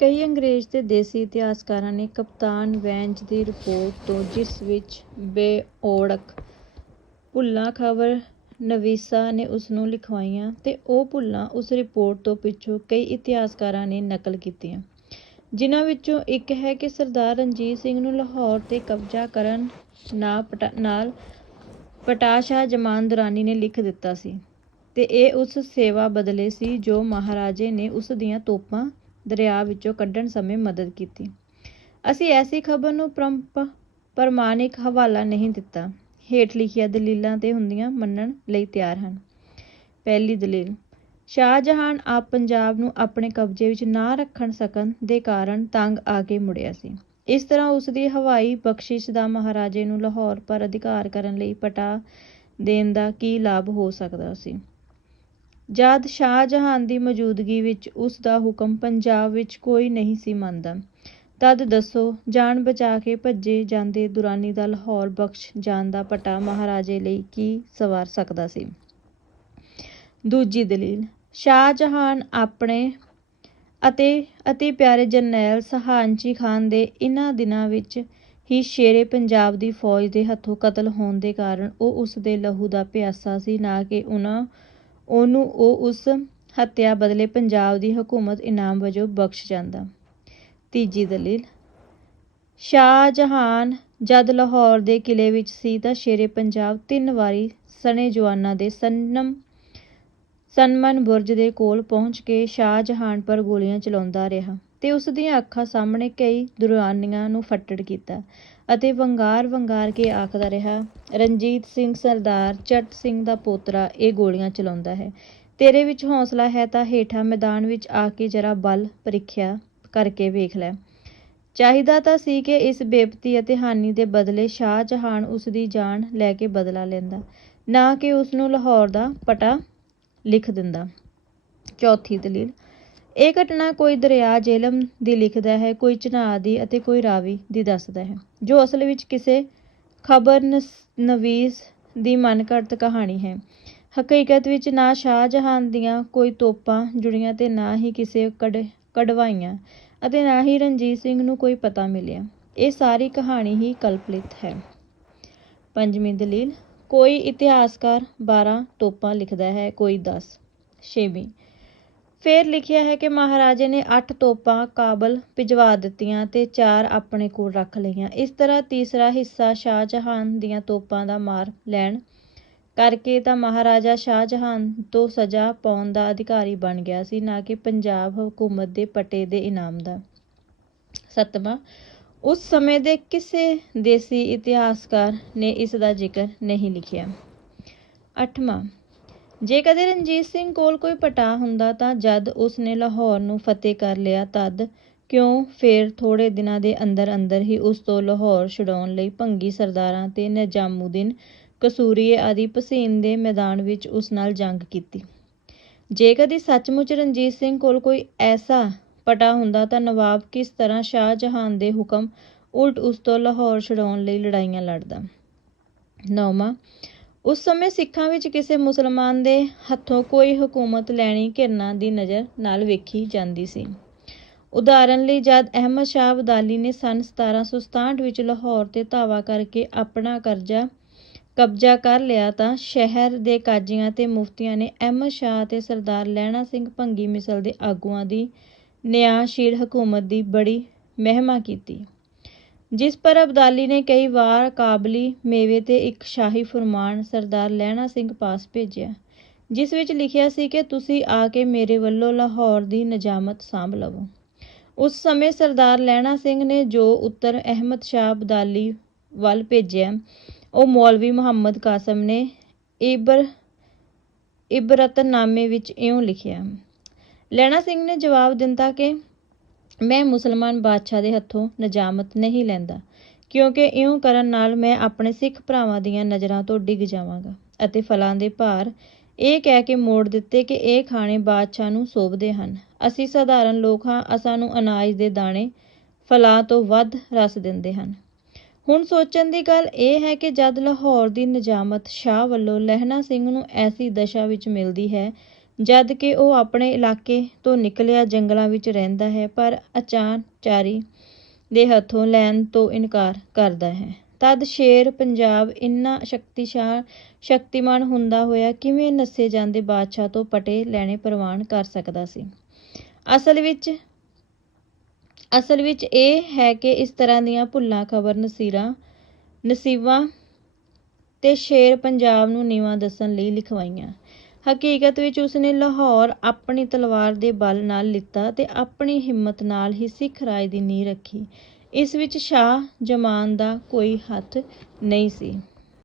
ਕਈ ਅੰਗਰੇਜ਼ ਤੇ ਦੇਸੀ ਇਤਿਹਾਸਕਾਰਾਂ ਨੇ ਕਪਤਾਨ ਵੈਂਜ ਦੀ ਰਿਪੋਰਟ ਤੋਂ ਜਿਸ ਵਿੱਚ ਬੇਓੜਕ ਭੁੱਲਾਂ ਖ਼ਬਰ ਨਵੀਸਾ ਨੇ ਉਸਨੂੰ ਲਿਖਵਾਈਆਂ ਤੇ ਉਹ ਭੁੱਲਾਂ ਉਸ ਰਿਪੋਰਟ ਤੋਂ ਪਿੱਛੋਂ ਕਈ ਇਤਿਹਾਸਕਾਰਾਂ ਨੇ ਨਕਲ ਕੀਤੀਆਂ। ਜਿਨ੍ਹਾਂ ਵਿੱਚੋਂ ਇੱਕ ਹੈ ਕਿ ਸਰਦਾਰ ਰਣਜੀਤ ਸਿੰਘ ਨੂੰ ਲਾਹੌਰ ਤੇ ਕਬਜ਼ਾ ਕਰਨ ਨਾ ਪਟਾ, ਨਾਲ ਪਟਾਸ਼ਾਹ ਜਮਾਨ ਦੁਰਾਨੀ ਨੇ ਲਿਖ ਦਿੱਤਾ ਸੀ ਤੇ ਇਹ ਉਸ ਸੇਵਾ ਬਦਲੇ ਸੀ ਜੋ ਮਹਾਰਾਜੇ ਨੇ ਉਸ ਦੀਆਂ ਤੋਪਾਂ ਦਰਿਆ ਵਿੱਚੋਂ ਕੱਢਣ ਸਮੇਂ ਮਦਦ ਕੀਤੀ। ਅਸੀਂ ਐਸੀ ਖਬਰ ਨੂੰ ਪ੍ਰੰਪ ਪ੍ਰਮਾਣਿਕ ਹਵਾਲਾ ਨਹੀਂ ਦਿੱਤਾ। ਹੇਠ ਲਿਖੀਆਂ ਦਲੀਲਾਂ ਤੇ ਹੁੰਦੀਆਂ ਮੰਨਣ ਲਈ ਤਿਆਰ ਹਨ। ਪਹਿਲੀ ਦਲੀਲ, ਸ਼ਾਹਜਹਾਨ ਆਪ ਪੰਜਾਬ ਨੂੰ ਆਪਣੇ ਕਬਜ਼ੇ ਵਿੱਚ ਨਾ ਰੱਖਣ ਸਕਣ ਦੇ ਕਾਰਨ ਤੰਗ ਆ ਕੇ ਮੁੜਿਆ ਸੀ। ਇਸ ਤਰ੍ਹਾਂ ਉਸ ਦੀ ਹਵਾਈ ਬਖਸ਼ਿਸ਼ ਦਾ ਮਹਾਰਾਜੇ ਨੂੰ ਲਾਹੌਰ ਪਰ ਅਧਿਕਾਰ ਕਰਨ ਲਈ ਪਟਾ ਦੇਣ ਦਾ ਕੀ ਲਾਭ ਹੋ ਸਕਦਾ ਸੀ? ਜਦ ਸ਼ਾਹ ਜਹਾਨ ਦੀ ਮੌਜੂਦਗੀ ਵਿੱਚ ਉਸ ਦਾ ਹੁਕਮ ਪੰਜਾਬ ਵਿੱਚ ਕੋਈ ਨਹੀਂ ਸੀ ਮੰਨਦਾ, ਤਦ ਦੱਸੋ, ਜਾਨ ਬਚਾ ਕੇ ਭੱਜੇ ਜਾਂਦੇ ਦੁਰਾਨੀ ਦਾ ਲਾਹੌਰ ਬਖਸ਼ ਜਾਣ ਦਾ ਪਟਾ ਮਹਾਰਾਜੇ ਲਈ ਕੀ ਸਵਾਰ ਸਕਦਾ ਸੀ? ਦੂਜੀ ਦਲੀਲ ਸ਼ਾਹ ਜਹਾਨ ਆਪਣੇ ਅਤੇ ਅਤੀ ਪਿਆਰੇ ਜਰਨੈਲ ਸਹਾਨਚੀ ਖਾਨ ਦੇ ਇਨ੍ਹਾਂ ਦਿਨਾਂ ਵਿੱਚ ਹੀ ਸ਼ੇਰੇ ਪੰਜਾਬ ਦੀ ਫੌਜ ਦੇ ਹੱਥੋਂ ਕਤਲ ਹੋਣ ਦੇ ਕਾਰਨ ਉਹ ਉਸ ਦੇ ਲਹੂ ਦਾ ਪਿਆਸਾ ਸੀ, ਨਾ ਕਿ ਉਹਨਾਂ ਉਹਨੂੰ ਉਹ ਉਸ ਹੱਤਿਆ ਬਦਲੇ ਪੰਜਾਬ ਦੀ ਹਕੂਮਤ ਇਨਾਮ ਵਜੋਂ ਬਖਸ਼ ਜਾਂਦਾ। ਤੀਜੀ ਦਲੀਲ ਸ਼ਾਹਜਹਾਨ ਜਦ ਲਾਹੌਰ ਦੇ ਕਿਲੇ ਵਿੱਚ ਸੀ ਤਾਂ ਸ਼ੇਰੇ ਪੰਜਾਬ ਤਿੰਨ ਵਾਰੀ ਸਣੇ ਜਵਾਨਾਂ ਦੇ ਸੰਨਮ, ਸਨਮਨ ਬੁਰਜ ਦੇ ਕੋਲ ਪਹੁੰਚ ਕੇ ਸ਼ਾਹ ਜਹਾਨ ਪਰ ਗੋਲੀਆਂ ਚਲਾਉਂਦਾ ਰਿਹਾ ਤੇ ਉਸ ਦੀਆਂ ਅੱਖਾਂ ਸਾਹਮਣੇ ਕਈ ਦੁਰਾਨੀਆਂ ਨੂੰ ਫੱਟੜ ਕੀਤਾ। ਅਤੇ ਵੰਗਾਰ ਵੰਗਾਰ ਕੇ ਆਖਦਾ ਰਿਹਾ, ਰਣਜੀਤ ਸਿੰਘ ਸਰਦਾਰ, ਚੱਟ ਸਿੰਘ ਦਾ ਪੋਤਰਾ, ਇਹ ਗੋਲੀਆਂ ਚਲਾਉਂਦਾ ਹੈ। ਤੇਰੇ ਵਿੱਚ ਹੌਸਲਾ ਹੈ ਤਾਂ ਹੇਠਾਂ ਮੈਦਾਨ ਵਿੱਚ ਆ ਕੇ ਜਰਾ ਬਲ ਪਰੀਖਿਆ ਕਰਕੇ ਵੇਖ ਲੈ। ਚਾਹੀਦਾ ਤਾਂ ਸੀ ਕਿ ਇਸ ਬੇਪਤੀ ਅਤੇ ਹਾਨੀ ਦੇ ਬਦਲੇ ਸ਼ਾਹਜਹਾਨ ਉਸ ਦੀ ਜਾਨ ਲੈ ਕੇ ਬਦਲਾ ਲੈਂਦਾ, ਨਾ ਕਿ ਉਸ ਨੂੰ ਲਾਹੌਰ ਦਾ ਪਟਾ ਲਿਖ ਦਿੰਦਾ। ਚੌਥੀ ਦਲੀਲ ਇਹ ਘਟਨਾ ਕੋਈ ਦਰਿਆ ਜੇਲਮ ਦੀ ਲਿਖਦਾ ਹੈ, ਕੋਈ ਚਨਾਹ ਦੀ ਅਤੇ ਕੋਈ ਰਾਵੀ ਦੀ ਦੱਸਦਾ ਹੈ, ਜੋ ਅਸਲ ਵਿੱਚ ਕਿਸੇ ਖਬਰ ਨਵੀਸ ਦੀ ਮਨਘੜਤ ਕਹਾਣੀ ਹੈ। ਹਕੀਕਤ ਵਿੱਚ ਨਾ ਸ਼ਾਹਜਹਾਨ ਦੀਆਂ ਕੋਈ ਤੋਪਾਂ ਜੁੜੀਆਂ ਤੇ ਨਾ ਹੀ ਕਿਸੇ ਕਢ, ਕਢਵਾਈਆਂ ਅਤੇ ਨਾ ਹੀ ਰਣਜੀਤ ਸਿੰਘ ਨੂੰ ਕੋਈ ਪਤਾ ਮਿਲਿਆ। ਇਹ ਸਾਰੀ ਕਹਾਣੀ ਹੀ ਕਲਪਿਤ ਹੈ। ਪੰਜਵੀਂ ਦਲੀਲ, ਕੋਈ ਇਤਿਹਾਸਕਾਰ 12 ਤੋਪਾਂ ਲਿਖਦਾ ਹੈ, ਕੋਈ 10 ਛੇਵੀਂ ਫੇਰ ਲਿਖਿਆ ਹੈ ਕਿ ਮਹਾਰਾਜੇ ਨੇ ਅੱਠ ਤੋਪਾਂ ਕਾਬਲ ਭਿਜਵਾ ਦਿੱਤੀਆਂ ਤੇ ਚਾਰ ਆਪਣੇ ਕੋਲ ਰੱਖ ਲਈਆਂ। ਇਸ ਤਰ੍ਹਾਂ ਤੀਸਰਾ ਹਿੱਸਾ ਸ਼ਾਹਜਹਾਨ ਦੀਆਂ ਤੋਪਾਂ ਦਾ ਮਾਰ ਲੈਣ ਕਰਕੇ ਤਾਂ ਮਹਾਰਾਜਾ ਸ਼ਾਹਜਹਾਨ ਤੋਂ ਸਜ਼ਾ ਪਾਉਣ ਦਾ ਅਧਿਕਾਰੀ ਬਣ ਗਿਆ ਸੀ, ਨਾ ਕਿ ਪੰਜਾਬ ਹਕੂਮਤ ਦੇ ਪਟੇ ਦੇ ਇਨਾਮ ਦਾ। ਸੱਤਵਾਂ, ਉਸ ਸਮੇਂ ਦੇ ਕਿਸੇ ਦੇਸੀ ਇਤਿਹਾਸਕਾਰ ਨੇ ਇਸ ਦਾ ਜ਼ਿਕਰ ਨਹੀਂ ਲਿਖਿਆ। ਅੱਠਵਾਂ ਜੇ ਕਦੇ ਰਣਜੀਤ ਸਿੰਘ ਕੋਲ ਕੋਈ ਪਟਾ ਹੁੰਦਾ ਤਾਂ ਜਦ ਉਸ ਨੇ ਲਾਹੌਰ ਨੂੰ ਫਤਿਹ ਕਰ ਲਿਆ ਤਦ ਕਿਉਂ ਫੇਰ ਥੋੜੇ ਦਿਨਾਂ ਦੇ ਅੰਦਰ ਅੰਦਰ ਹੀ ਉਸ ਤੋਂ ਲਾਹੌਰ ਛੁਡਾਉਣ ਲਈ ਭੰਗੀ ਸਰਦਾਰਾਂ ਤੇ ਨਿਜ਼ਾਮੂਦੀਨ ਕਸੂਰੀਏ ਆਦਿ ਭਸੀਨ ਦੇ ਮੈਦਾਨ ਵਿੱਚ ਉਸ ਨਾਲ ਜੰਗ ਕੀਤੀ। ਜੇ ਕਦੀ ਸੱਚਮੁੱਚ ਰਣਜੀਤ ਸਿੰਘ ਕੋਲ ਕੋਈ ਐਸਾ ਪਟਾ ਹੁੰਦਾ ਤਾਂ ਨਵਾਬ ਕਿਸ ਤਰ੍ਹਾਂ ਸ਼ਾਹ ਜਹਾਨ ਦੇ ਹੁਕਮ ਉਲਟ ਉਸ ਤੋਂ ਲਾਹੌਰ ਛੁਡਾਉਣ ਲਈ ਲੜਾਈਆਂ ਲੜਦਾ। ਨੌਵਾਂ ਉਸ ਸਮੇਂ ਸਿੱਖਾਂ ਵਿੱਚ ਕਿਸੇ ਮੁਸਲਮਾਨ ਦੇ ਹੱਥੋਂ ਕੋਈ ਹਕੂਮਤ ਲੈਣੀ ਘਿਰਨਾ ਦੀ ਨਜ਼ਰ ਨਾਲ ਵੇਖੀ ਜਾਂਦੀ ਸੀ। ਉਦਾਹਰਨ ਲਈ, ਜਦ ਅਹਿਮਦ ਸ਼ਾਹ ਅਬਦਾਲੀ ਨੇ ਸਨ 1767 ਵਿੱਚ ਲਾਹੌਰ ਤੇ ਧਾਵਾ ਕਰਕੇ ਆਪਣਾ ਕਰਜ਼ਾ ਕਬਜ਼ਾ ਕਰ ਲਿਆ, ਤਾਂ ਸ਼ਹਿਰ ਦੇ ਕਾਜ਼ੀਆਂ ਤੇ ਮੁਫਤੀਆਂ ਨੇ ਅਹਿਮਦ ਸ਼ਾਹ ਤੇ ਸਰਦਾਰ ਲਹਿਣਾ ਸਿੰਘ ਭੰਗੀ ਮਿਸਲ ਦੇ ਆਗੂਆਂ ਦੀ ਨਿਆਂਸ਼ੀਲ ਹਕੂਮਤ ਦੀ ਬੜੀ ਮਹਿਮਾ ਕੀਤੀ। ਜਿਸ ਪਰ ਅਬਦਾਲੀ ਨੇ ਕਈ ਵਾਰ ਕਾਬਲੀ ਮੇਵੇ ਤੇ ਇੱਕ ਸ਼ਾਹੀ ਫੁਰਮਾਨ ਸਰਦਾਰ ਲਹਿਣਾ ਸਿੰਘ ਪਾਸ ਭੇਜਿਆ, ਜਿਸ ਵਿੱਚ ਲਿਖਿਆ ਸੀ ਕਿ ਤੁਸੀਂ ਆ ਕੇ ਮੇਰੇ ਵੱਲੋਂ ਲਾਹੌਰ ਦੀ ਨਿਜ਼ਾਮਤ ਸਾਂਭ ਲਵੋ। ਉਸ ਸਮੇਂ ਸਰਦਾਰ ਲਹਿਣਾ ਸਿੰਘ ਨੇ ਜੋ ਉੱਤਰ ਅਹਿਮਦ ਸ਼ਾਹ ਅਬਦਾਲੀ ਵੱਲ ਭੇਜਿਆ, ਉਹ ਮੌਲਵੀ ਮੁਹੰਮਦ ਕਾਸਮ ਨੇ ਇਬਰ ਇਬਰਤਨਾਮੇ ਵਿੱਚ ਇਉਂ ਲਿਖਿਆ ਲੈਣਾ ਸਿੰਘ ਨੇ ਜਵਾਬ ਦਿੱਤਾ ਕਿ ਮੈਂ ਮੁਸਲਮਾਨ ਬਾਦਸ਼ਾਹ ਦੇ ਹੱਥੋਂ ਨਜਾਮਤ ਨਹੀਂ ਲੈਂਦਾ, ਕਿਉਂਕਿ ਇਉਂ ਕਰਨ ਨਾਲ ਮੈਂ ਆਪਣੇ ਸਿੱਖ ਭਰਾਵਾਂ ਦੀਆਂ ਨਜ਼ਰਾਂ ਤੋਂ ਡਿੱਗ ਜਾਵਾਂਗਾ ਅਤੇ ਫਲਾਂ ਦੇ ਭਾਰ ਇਹ ਕਹਿ ਕੇ ਮੋੜ ਦਿੱਤੇ ਕਿ ਇਹ ਖਾਣੇ ਬਾਦਸ਼ਾਹ ਨੂੰ ਸੋਭਦੇ ਹਨ। ਅਸੀਂ ਸਧਾਰਨ ਲੋਕ ਹਾਂ, ਅਸਾਂ ਨੂੰ ਅਨਾਜ ਦੇ ਦਾਣੇ ਫਲਾਂ ਤੋਂ ਵੱਧ ਰਸ ਦਿੰਦੇ ਹਨ। ਹੁਣ ਸੋਚਣ ਦੀ ਗੱਲ ਇਹ ਹੈ ਕਿ ਜਦ ਲਾਹੌਰ ਦੀ ਨਿਜ਼ਾਮਤ ਸ਼ਾਹ ਵੱਲੋਂ ਲਹਿਣਾ ਸਿੰਘ ਨੂੰ ਐਸੀ ਦਸ਼ਾ ਵਿੱਚ ਮਿਲਦੀ ਹੈ ਜਦ ਕਿ ਉਹ ਆਪਣੇ ਇਲਾਕੇ ਤੋਂ ਨਿਕਲਿਆ ਜੰਗਲਾਂ ਵਿੱਚ ਰਹਿੰਦਾ ਹੈ, ਪਰ ਅਚਾਨਚਾਰੀ ਦੇ ਹੱਥੋਂ ਲੈਣ ਤੋਂ ਇਨਕਾਰ ਕਰਦਾ ਹੈ। ਤਦ ਸ਼ੇਰ ਪੰਜਾਬ ਇੰਨਾ ਸ਼ਕਤੀਸ਼ਾਲ, ਸ਼ਕਤੀਮਾਨ ਹੁੰਦਾ ਹੋਇਆ ਕਿਵੇਂ ਨੱਸੇ ਜਾਂਦੇ ਬਾਦਸ਼ਾਹ ਤੋਂ ਪਟੇ ਲੈਣੇ ਪ੍ਰਵਾਨ ਕਰ ਸਕਦਾ ਸੀ? ਅਸਲ ਵਿੱਚ ਅਸਲ ਵਿੱਚ ਇਹ ਹੈ ਕਿ ਇਸ ਤਰ੍ਹਾਂ ਦੀਆਂ ਭੁੱਲਾਂ, ਖਬਰ, ਨਸੀਰਾਂ, ਨਸੀਬਾਂ ਤੇ ਸ਼ੇਰ ਪੰਜਾਬ ਨੂੰ ਨੀਵਾਂ ਦੱਸਣ ਲਈ ਲਿਖਵਾਈਆਂ। ਹਕੀਕਤ ਵਿੱਚ ਉਸਨੇ ਲਾਹੌਰ ਆਪਣੀ ਤਲਵਾਰ ਦੇ ਬਲ ਨਾਲ ਲਿੱਤਾ ਤੇ ਆਪਣੀ ਹਿੰਮਤ ਨਾਲ ਹੀ ਸਿੱਖ ਰਾਜ ਦੀ ਨੀਂਹ ਰੱਖੀ। ਇਸ ਵਿੱਚ ਸ਼ਾਹ ਜਮਾਨ ਦਾ ਕੋਈ ਹੱਥ ਨਹੀਂ ਸੀ।